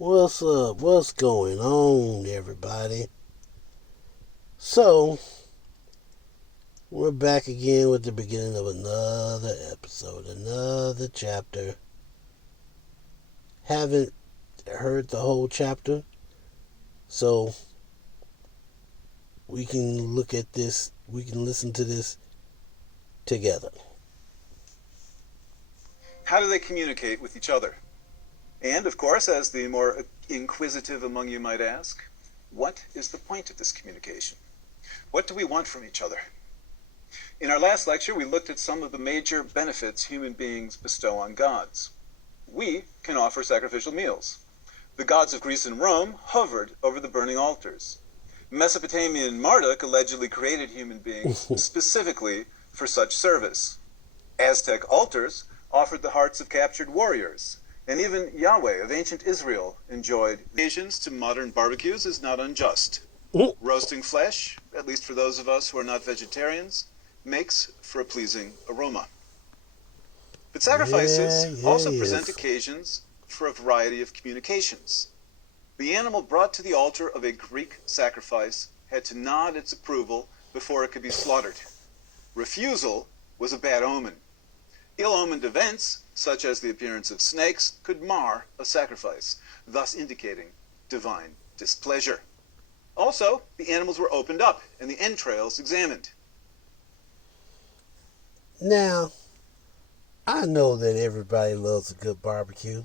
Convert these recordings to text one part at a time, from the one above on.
What's up? What's going on, everybody? So, we're back again with the beginning of another episode, another chapter. Haven't heard the whole chapter, so we can look at this, we can listen to this together. How do they communicate with each other? And, of course, as the more inquisitive among you might ask, what is the point of this communication? What do we want from each other? In our last lecture, we looked at some of the major benefits human beings bestow on gods. We can offer sacrificial meals. The gods of Greece and Rome hovered over the burning altars. Mesopotamian Marduk allegedly created human beings specifically for such service. Aztec altars offered the hearts of captured warriors. And even Yahweh of ancient Israel enjoyed occasions to modern barbecues is not unjust. Roasting flesh, at least for those of us who are not vegetarians, makes for a pleasing aroma. But sacrifices also present occasions for a variety of communications. The animal brought to the altar of a Greek sacrifice had to nod its approval before it could be slaughtered. Refusal was a bad omen. Ill-omened events, such as the appearance of snakes, could mar a sacrifice, thus indicating divine displeasure. Also, the animals were opened up and the entrails examined. Now, I know that everybody loves a good barbecue,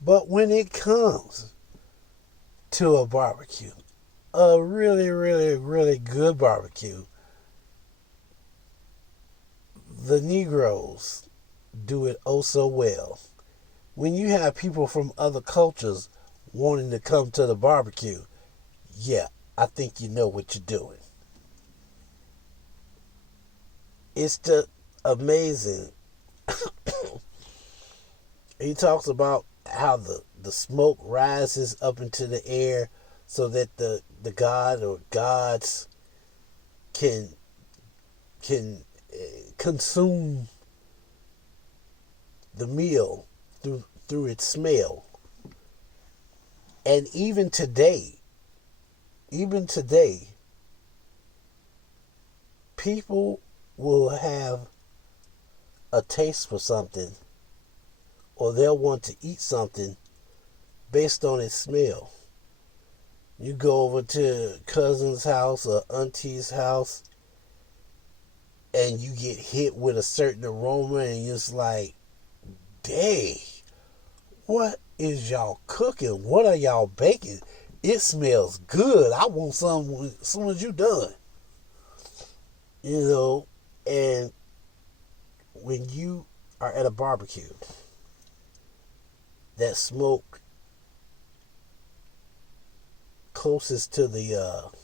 but when it comes to a barbecue, a really, really, really good barbecue, the Negroes do it oh so well. When you have people from other cultures wanting to come to the barbecue, yeah, I think you know what you're doing. It's just amazing. He talks about how the smoke rises up into the air so that the god or gods can consume the meal through its smell. And even today, people will have a taste for something, or they'll want to eat something based on its smell. You go over to cousin's house or auntie's house, and you get hit with a certain aroma, and you're just like, dang, what is y'all cooking? What are y'all baking? It smells good. I want some as soon as you're done. You know, and when you are at a barbecue, that smoke closest to the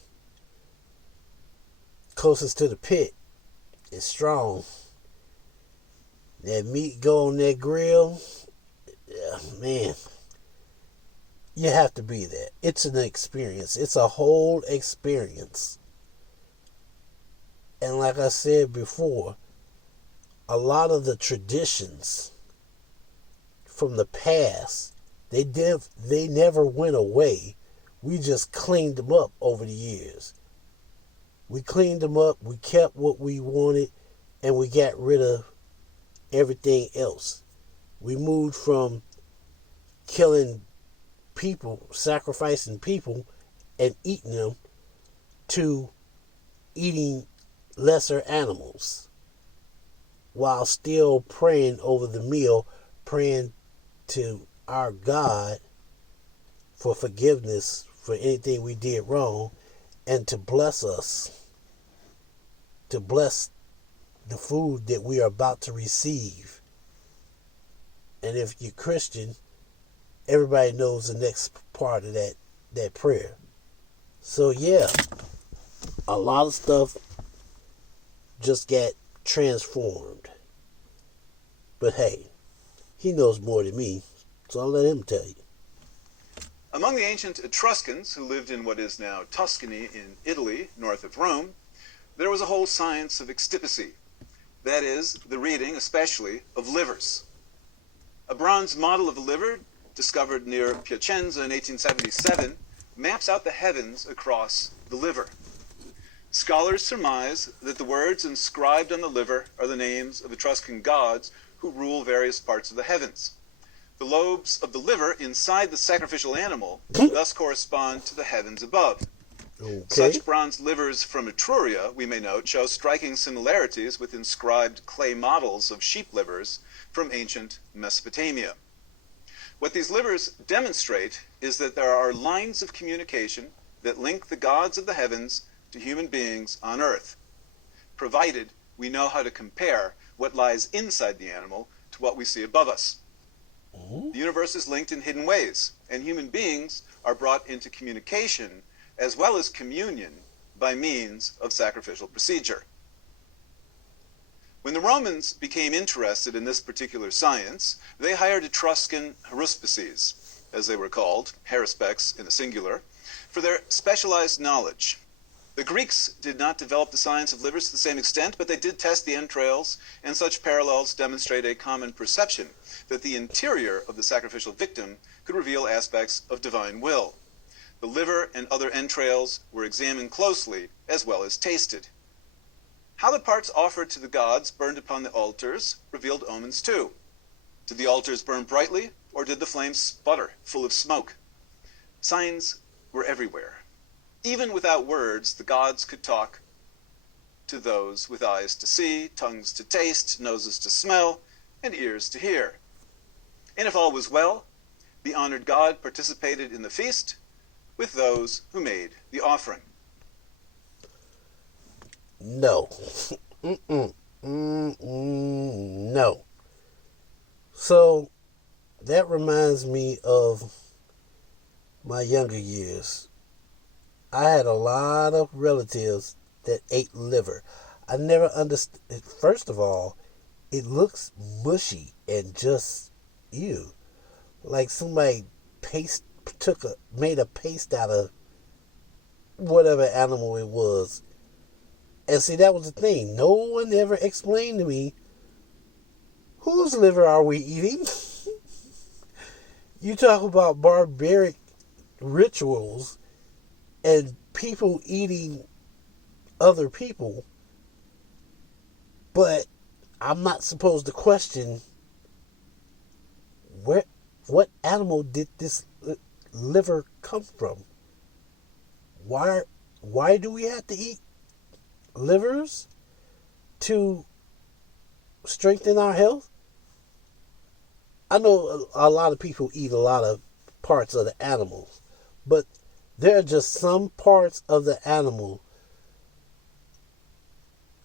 pit is strong. That meat go on that grill, yeah, man, you have to be there. It's an experience. It's a whole experience. And like I said before, a lot of the traditions from the past, they never went away. We just cleaned them up over the years. We cleaned them up, we kept what we wanted, and we got rid of everything else. We moved from killing people, sacrificing people, and eating them, to eating lesser animals while still praying over the meal, praying to our God for forgiveness for anything we did wrong, and to bless us, to bless the food that we are about to receive. And if you're Christian, everybody knows the next part of that prayer. So yeah, a lot of stuff just got transformed. But hey, he knows more than me, so I'll let him tell you. Among the ancient Etruscans, who lived in what is now Tuscany in Italy, north of Rome, there was a whole science of extipacy. That is, the reading, especially, of livers. A bronze model of a liver discovered near Piacenza in 1877, maps out the heavens across the liver. Scholars surmise that the words inscribed on the liver are the names of Etruscan gods who rule various parts of the heavens. The lobes of the liver inside the sacrificial animal thus correspond to the heavens above. Okay. Such bronze livers from Etruria, we may note, show striking similarities with inscribed clay models of sheep livers from ancient Mesopotamia. What these livers demonstrate is that there are lines of communication that link the gods of the heavens to human beings on earth, provided we know how to compare what lies inside the animal to what we see above us. The universe is linked in hidden ways, and human beings are brought into communication as well as communion by means of sacrificial procedure. When the Romans became interested in this particular science, they hired Etruscan haruspices, as they were called, haruspex in the singular, for their specialized knowledge. The Greeks did not develop the science of livers to the same extent, but they did test the entrails, and such parallels demonstrate a common perception that the interior of the sacrificial victim could reveal aspects of divine will. The liver and other entrails were examined closely as well as tasted. How the parts offered to the gods burned upon the altars revealed omens too. Did the altars burn brightly, or did the flames sputter, full of smoke? Signs were everywhere. Even without words, the gods could talk to those with eyes to see, tongues to taste, noses to smell, and ears to hear. And if all was well, the honored god participated in the feast with those who made the offering. No. No. So, that reminds me of my younger years. I had a lot of relatives that ate liver. I never understood. First of all, it looks mushy and just ew. Like somebody made a paste out of whatever animal it was. And see, that was the thing. No one ever explained to me, whose liver are we eating? You talk about barbaric rituals and people eating other people, but I'm not supposed to question what animal did this liver come from? Why do we have to eat livers to strengthen our health? I know a lot of people eat a lot of parts of the animals, but there are just some parts of the animal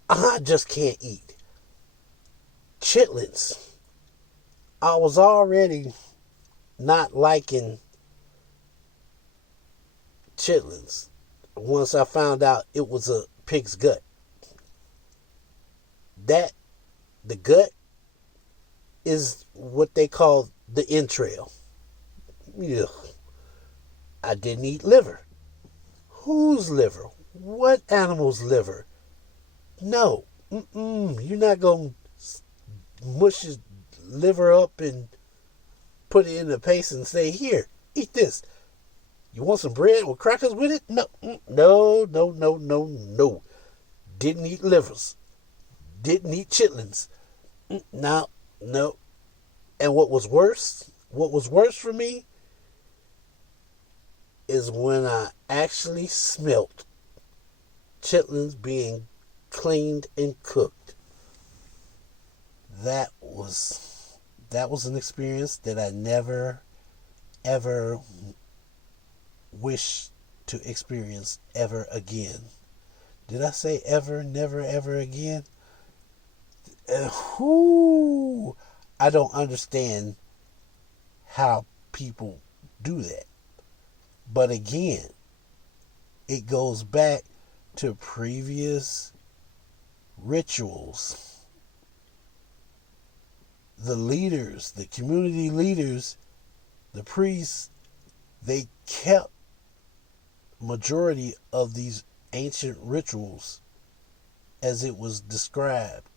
I just can't eat. Chitlins. I was already not liking chitlins once I found out it was a pig's gut. The gut is what they call the entrail. Ugh. I didn't eat liver. Whose liver? What animal's liver? No. You're not going to mush his liver up and put it in a paste and say, here, eat this. You want some bread with crackers with it? No. No. Didn't eat livers. Didn't eat chitlins. No. And what was worse for me is when I actually smelt chitlins being cleaned and cooked. That was an experience that I never, ever wish to experience ever again. Did I say ever, never, ever again? I don't understand how people do that. But again, it goes back to previous rituals. The leaders, the community leaders, the priests, they kept majority of these ancient rituals as it was described.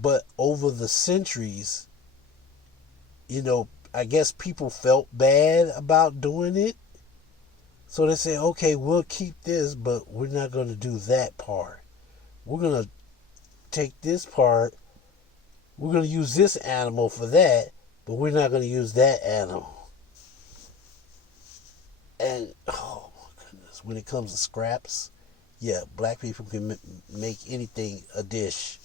But over the centuries, I guess people felt bad about doing it. So they say, okay, we'll keep this, but we're not going to do that part. We're going to take this part. We're going to use this animal for that, but we're not going to use that animal. And, oh my goodness, when it comes to scraps, yeah, black people can make anything a dish.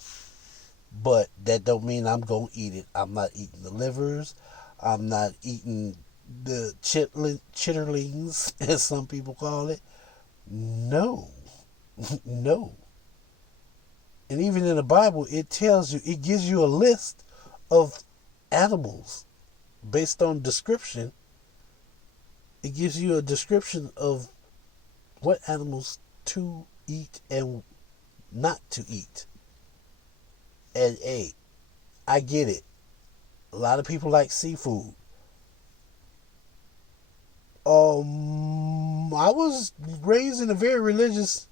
But that don't mean I'm going to eat it. I'm not eating the livers. I'm not eating the chitterlings, as some people call it. No. No. And even in the Bible, it tells you, it gives you a list of animals based on description. It gives you a description of what animals to eat and not to eat. And hey, I get it. A lot of people like seafood. I was raised in a very religious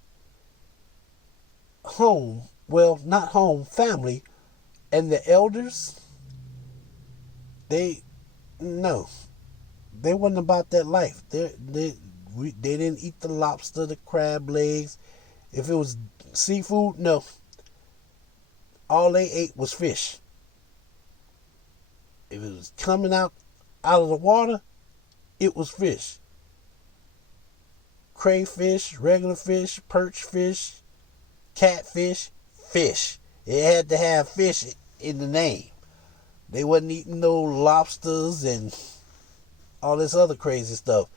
home. Well, not home, family. And the elders, they wasn't about that life. They didn't eat the lobster, the crab legs. If it was seafood, no. All they ate was fish. If it was coming out of the water, it was fish. Crayfish, regular fish, perch fish, catfish, fish. It had to have fish in the name. They wasn't eating no lobsters and all this other crazy stuff.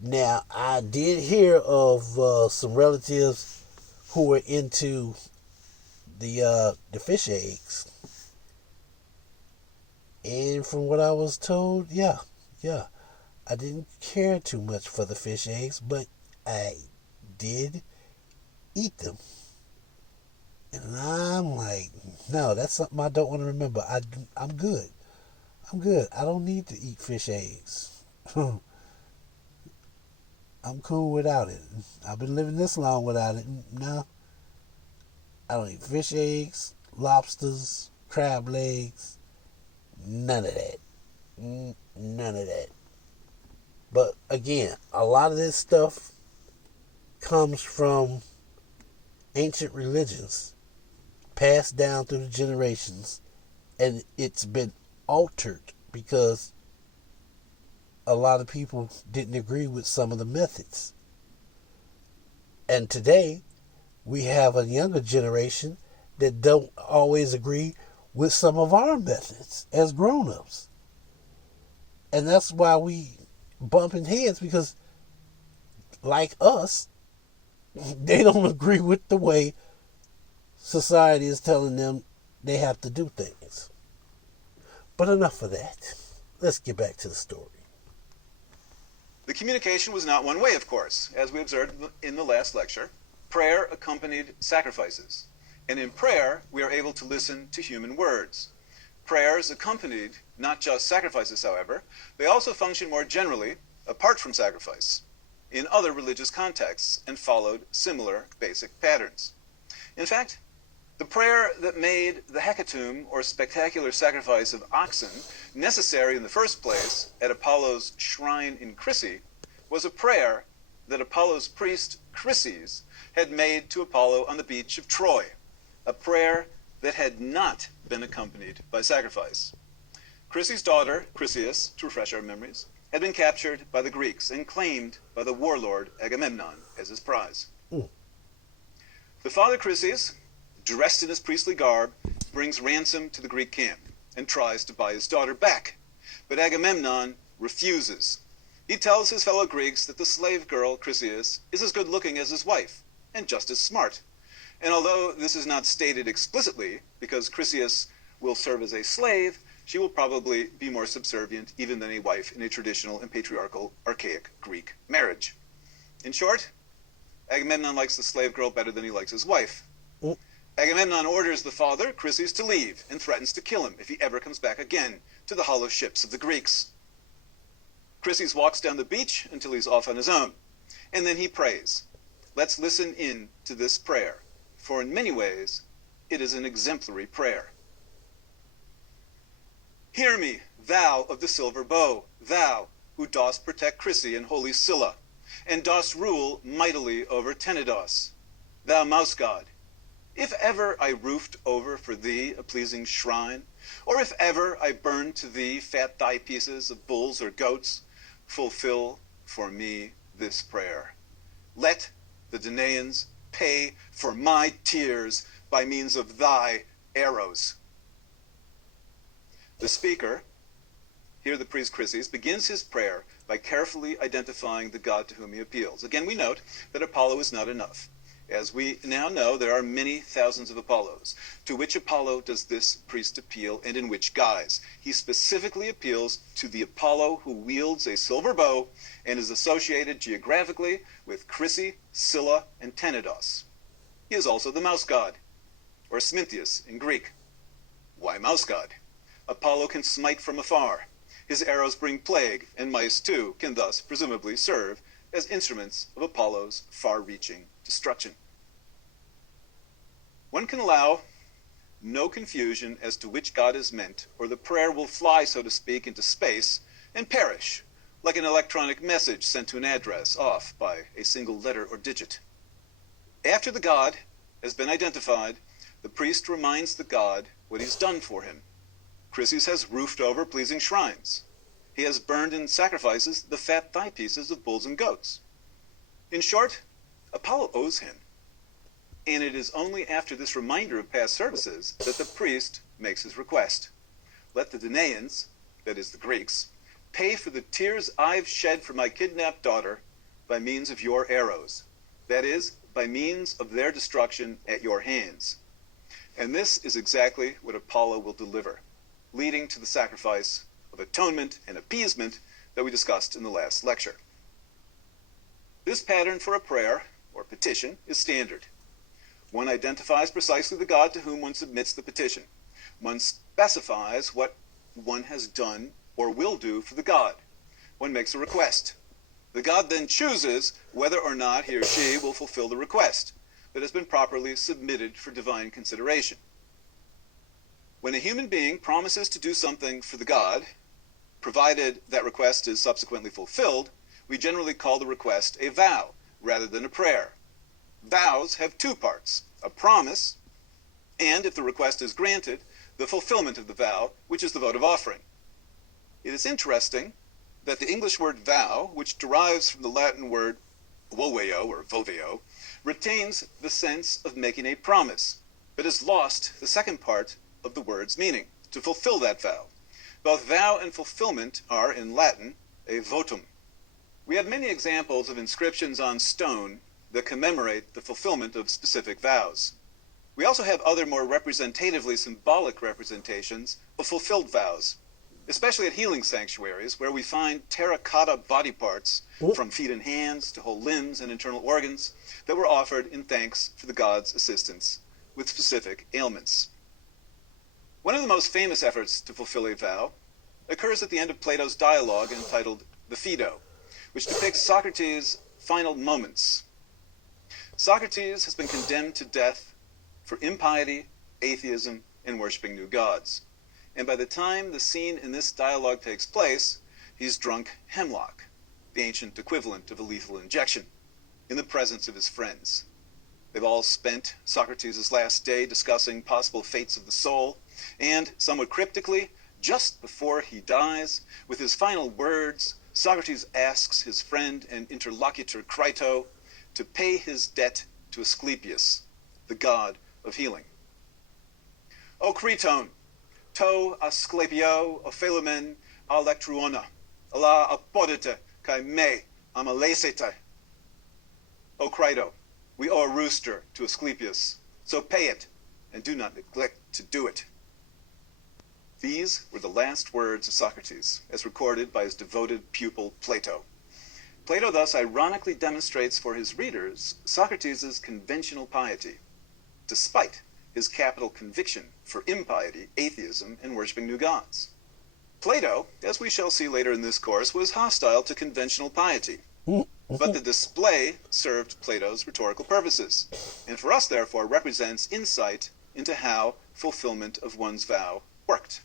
Now, I did hear of some relatives who were into the fish eggs. And from what I was told, yeah, I didn't care too much for the fish eggs, but I did eat them. And I'm like, no, that's something I don't want to remember. I'm good. I don't need to eat fish eggs. I'm cool without it. I've been living this long without it. No, I don't eat fish eggs, lobsters, crab legs. None of that. None of that. But again, a lot of this stuff comes from ancient religions passed down through the generations, and it's been altered because a lot of people didn't agree with some of the methods. And today, we have a younger generation that don't always agree with some of our methods as grown-ups. And that's why we bumping heads, because like us, they don't agree with the way society is telling them they have to do things. But enough of that. Let's get back to the story. The communication was not one way, of course. As we observed in the last lecture, prayer accompanied sacrifices. And in prayer, we are able to listen to human words. Prayers accompanied not just sacrifices, however, they also function more generally, apart from sacrifice, in other religious contexts and followed similar basic patterns. In fact, the prayer that made the hecatomb, or spectacular sacrifice of oxen, necessary in the first place at Apollo's shrine in Chrysi, was a prayer that Apollo's priest Chryses had made to Apollo on the beach of Troy, a prayer that had not been accompanied by sacrifice. Chryses' daughter, Chryseis, to refresh our memories, had been captured by the Greeks and claimed by the warlord Agamemnon as his prize. The father Chryses, dressed in his priestly garb, brings ransom to the Greek camp and tries to buy his daughter back. But Agamemnon refuses. He tells his fellow Greeks that the slave girl, Chryseis, is as good looking as his wife and just as smart. And although this is not stated explicitly, because Chryseis will serve as a slave, she will probably be more subservient even than a wife in a traditional and patriarchal, archaic Greek marriage. In short, Agamemnon likes the slave girl better than he likes his wife. Agamemnon orders the father, Chryses, to leave and threatens to kill him if he ever comes back again to the hollow ships of the Greeks. Chryses walks down the beach until he's off on his own, and then he prays. Let's listen in to this prayer, for in many ways, it is an exemplary prayer. Hear me, thou of the silver bow, thou who dost protect Chryse and holy Scylla, and dost rule mightily over Tenedos, thou mouse god, if ever I roofed over for thee a pleasing shrine, or if ever I burned to thee fat thigh pieces of bulls or goats, fulfill for me this prayer. Let the Danaans pay for my tears by means of thy arrows. The speaker, here the priest Chryses, begins his prayer by carefully identifying the god to whom he appeals. Again, we note that Apollo is not enough. As we now know, there are many thousands of Apollos. To which Apollo does this priest appeal, and in which guise? He specifically appeals to the Apollo who wields a silver bow and is associated geographically with Chryse, Scylla, and Tenedos. He is also the mouse god, or Smintheus in Greek. Why mouse god? Apollo can smite from afar. His arrows bring plague, and mice too can thus presumably serve as instruments of Apollo's far-reaching destruction. One can allow no confusion as to which god is meant, or the prayer will fly, so to speak, into space and perish, like an electronic message sent to an address off by a single letter or digit. After the god has been identified, the priest reminds the god what he's done for him. Chryses has roofed over pleasing shrines. He has burned in sacrifices the fat thigh pieces of bulls and goats. In short, Apollo owes him. And it is only after this reminder of past services that the priest makes his request. Let the Danaans, that is the Greeks, pay for the tears I've shed for my kidnapped daughter by means of your arrows. That is, by means of their destruction at your hands. And this is exactly what Apollo will deliver, leading to the sacrifice of atonement and appeasement that we discussed in the last lecture. This pattern for a prayer, or petition, is standard. One identifies precisely the god to whom one submits the petition. One specifies what one has done or will do for the god. One makes a request. The god then chooses whether or not he or she will fulfill the request that has been properly submitted for divine consideration. When a human being promises to do something for the god, provided that request is subsequently fulfilled, we generally call the request a vow rather than a prayer. Vows have two parts, a promise, and if the request is granted, the fulfillment of the vow, which is the votive offering. It is interesting that the English word vow, which derives from the Latin word voveo or voveo, retains the sense of making a promise, but has lost the second part of the word's meaning, to fulfill that vow. Both vow and fulfillment are, in Latin, a votum. We have many examples of inscriptions on stone that commemorate the fulfillment of specific vows. We also have other more representatively symbolic representations of fulfilled vows, especially at healing sanctuaries where we find terracotta body parts, from feet and hands to whole limbs and internal organs, that were offered in thanks for the god's assistance with specific ailments. One of the most famous efforts to fulfill a vow occurs at the end of Plato's dialogue entitled The Phaedo, which depicts Socrates' final moments. Socrates has been condemned to death for impiety, atheism, and worshiping new gods. And by the time the scene in this dialogue takes place, he's drunk hemlock, the ancient equivalent of a lethal injection, in the presence of his friends. They've all spent Socrates' last day discussing possible fates of the soul, and, somewhat cryptically, just before he dies, with his final words, Socrates asks his friend and interlocutor Crito to pay his debt to Asclepius, the god of healing. O Criton, to Asclepio ophelumen alectruona, ala apodite kai me amalesete. O Crito, we owe a rooster to Asclepius, so pay it, and do not neglect to do it. These were the last words of Socrates, as recorded by his devoted pupil Plato. Plato thus ironically demonstrates for his readers Socrates' conventional piety, despite his capital conviction for impiety, atheism, and worshiping new gods. Plato, as we shall see later in this course, was hostile to conventional piety, but the display served Plato's rhetorical purposes, and for us, therefore, represents insight into how fulfillment of one's vow worked.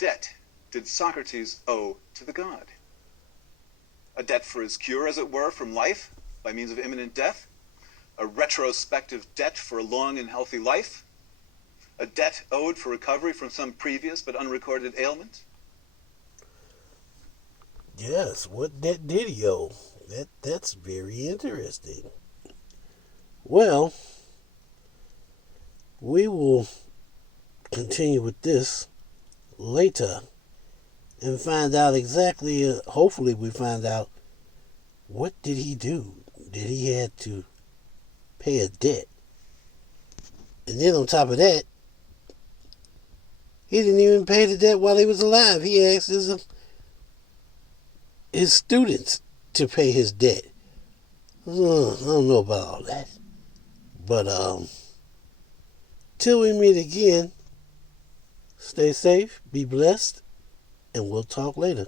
debt did Socrates owe to the god? A debt for his cure, as it were, from life by means of imminent death? A retrospective debt for a long and healthy life? A debt owed for recovery from some previous but unrecorded ailment? Yes, what debt did he owe? That's very interesting. Well, we will continue with this later and find out exactly, hopefully we find out, what did he do? Did he have to pay a debt? And then on top of that, he didn't even pay the debt while he was alive. He asked his students to pay his debt. I don't know about all that. But till we meet again, stay safe, be blessed, and we'll talk later.